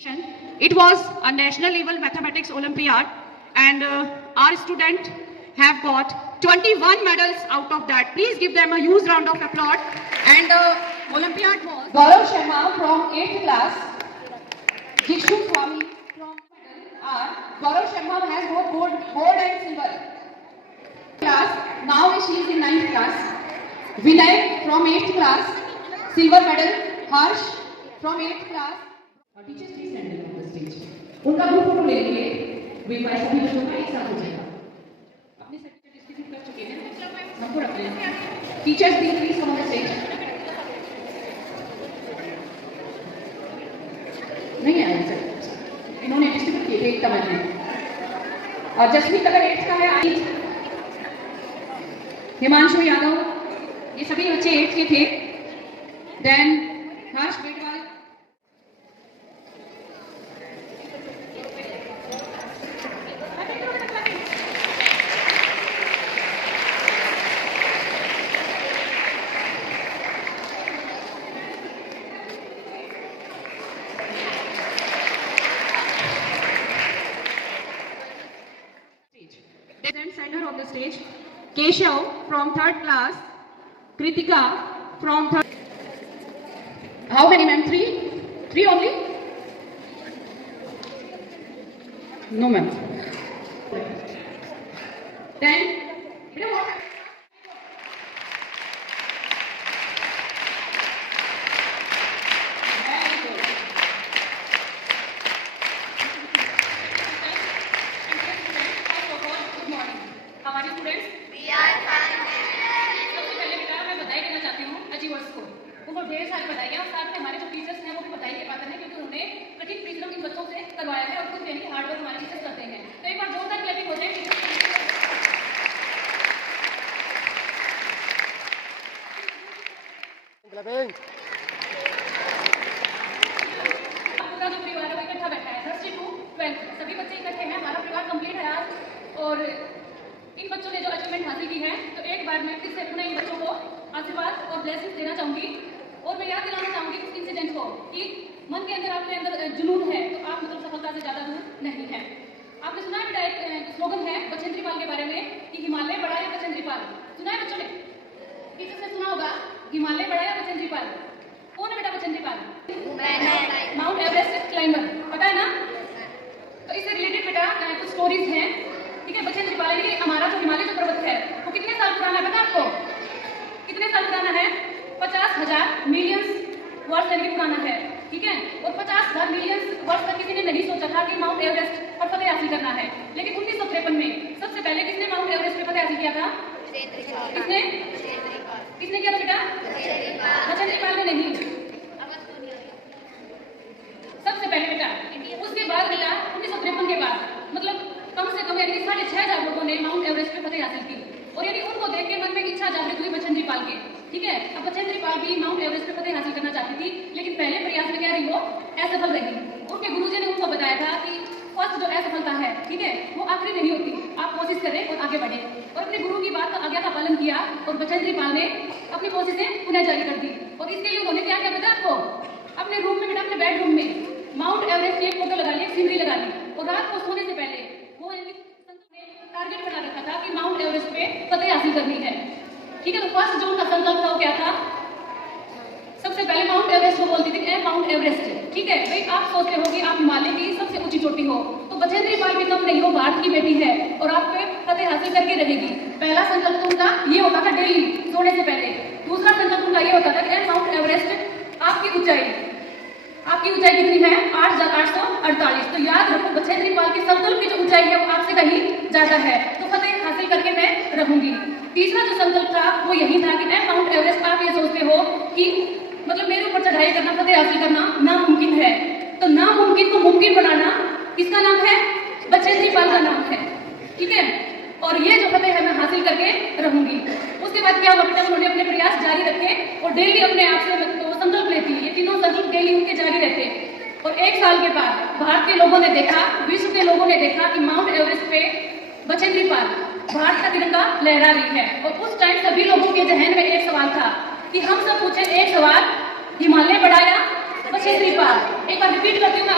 It was a national level mathematics Olympiad, and our students have got 21 medals out of that. Please give them a huge round of applause. And the Olympiad was Gaurav Sharma from 8th class, Jishu Swami from Gaurav Sharma has both gold and silver class. Now she is in 9th class. Vinay from 8th class, silver medal. Harsh from 8th class. Teachers please stand up on the stage. उनका group photo ले लेंगे। वे सभी बच्चों का एक साथ हो जाएगा। अपने सर्टिफिकेट डिस्ट्रीब्यूट कर चुके हैं। हमको रख लें। Teachers please come on the stage. नहीं आए सर। इन्होंने डिस्ट्रीब्यूट किए थे एक तमन में। और जसमीत अगर 8th का है आई। हिमांशु यादव ये सभी बच्चे 8th के थे। Then Harsh Betwal center of the stage, Keshav from 3rd class, Kritika from 3rd. How many ma'am? 3? 3 only? No ma'am. Then, you know what happened? हमारे स्टूडेंट्स सबसे पहले बेटा मैं बधाई देना चाहती हूँ अचीवर्स को। उनको ढेर सारी बधाई है और साथ में हमारे जो टीचर्स हैं वो भी बधाई के पात्र हैं क्योंकि उन्होंने कठिन परिश्रम इन बच्चों से करवाया है और खुद यानी कि हार्ड वर्क हमारे टीचर्स करते हैं। तो एक बार जोरदार क्लैपिंग हो जाए। पूरा जो परिवार है वो इकट्ठा बैठा है। 1st to 12th सभी बच्चे इकट्ठे हैं। हमारा परिवार कंप्लीट है आज। और इन बच्चों ने जो अचीवमेंट हासिल की है तो एक बार मैं फिर से पुनः इन बच्चों को आशीर्वाद और ब्लेसिंग देना चाहूंगी। और मैं याद दिलाना चाहूंगी उस इंसिडेंट को कि मन के अंदर आपके अंदर जुनून है तो आप मतलब सफलता से ज्यादा दूर नहीं है। आपने सुना है बेटा एक स्लोगन है बछेंद्री पाल के बारे में कि हिमालय बड़ा या बछेंद्री पाल। सुना है बच्चों ने? टीचर से सुना होगा हिमालय बड़ा या बछेंद्री पाल। कौन है बेटा Bachendri Pal? Mount Everest climber, पता है ना? तो इससे रिलेटेड बेटा कुछ स्टोरीज हैं। ठीक है, बछेंद्री पाल ये हमारा जो हिमालय जो पर्वत है वो कितने साल पुराना है पता आपको? कितने साल पुराना है? 50,000 मिलियंस वर्ष यानी पुराना है। ठीक है, और 50,000 मिलियंस वर्ष तक किसी ने नहीं सोचा था कि माउंट एवरेस्ट पर फतेह हासिल करना है। लेकिन 1953 में सबसे पहले किसने माउंट एवरेस्ट पर फतेह हासिल किया था? किसने किया था बेटा? बछेंद्री पाल ने नहीं, सबसे पहले बेटा। उसके बाद बेटा 1953 के बाद मतलब कम से कम यानी 6,500 लोगों ने माउंट एवरेस्ट पे फतेह हासिल की। और यानी उनको देख के मन में इच्छा जागृत हुई बछेंद्री पाल के। ठीक है, अब बछेंद्री पाल भी माउंट एवरेस्ट पे फतेह हासिल करना चाहती थी लेकिन पहले प्रयास में क्या रही वो असफल रही। उनके गुरुजी ने उनको बताया था कि फर्स्ट जो असफलता है ठीक है वो आखिरी नहीं होती, आप कोशिश करें और आगे बढ़े। और अपने गुरु की बात का आज्ञा का पालन किया और बछेंद्री पाल ने अपनी कोशिशें पुनः जारी कर दी। और इसके लिए उन्होंने क्या किया पता आपको? अपने रूम में बेटा अपने बेडरूम में माउंट एवरेस्ट की एक फोटो लगा ली, एक सीनरी लगा ली और रात को सोने से पहले वो टारगेट बना रखा था कि माउंट एवरेस्ट पे फतेह हासिल करनी है। ठीक है, तो फर्स्ट जो उनका संकल्प था वो क्या था? सबसे पहले माउंट एवरेस्ट को बोलती थी ए माउंट एवरेस्ट। ठीक है भाई, आप सोचते हो कि आप हिमालय की सबसे ऊंची चोटी हो तो बछेंद्री पाल भी कम नहीं हो, भारत की बेटी है और आप पे फतेह हासिल करके रहेगी। पहला संकल्प उनका ये होता था डेली सोने से पहले। दूसरा संकल्प उनका ये होता था कि ए माउंट एवरेस्ट आपकी ऊंचाई कितनी है? 8,848। तो याद रखो बछेंद्री पाल के संकल्प की जो ऊंचाई है वो आपसे कहीं ज्यादा है तो फतेह हासिल करके मैं रहूंगी। तीसरा जो संकल्प था वो यही था कि माउंट एवरेस्ट आप ये सोचते हो कि मतलब मेरे ऊपर चढ़ाई करना फतेह हासिल करना नामुमकिन है, तो नामुमकिन को मुमकिन बनाना किसका नाम है? बछेंद्री पाल का नाम है। ठीक है, और ये जो फतेह है मैं हासिल करके रहूंगी। उसके बाद क्या हुआ बेटा? उन्होंने अपने प्रयास जारी रखे और डेली अपने आप से संकल्प लेती है। ये तीनों संकल्प डेली उनके जारी रहते। और 1 साल के बाद भारत के लोगों ने देखा, विश्व के लोगों ने देखा कि माउंट एवरेस्ट पे बछेंद्री पाल भारत का तिरंगा लहरा रही है। और उस टाइम सभी लोगों के जहन में एक सवाल था कि हम सब पूछे एक सवाल, हिमालय बढ़ाया बछेंद्री पाल। एक बार रिपीट करती हूँ मैं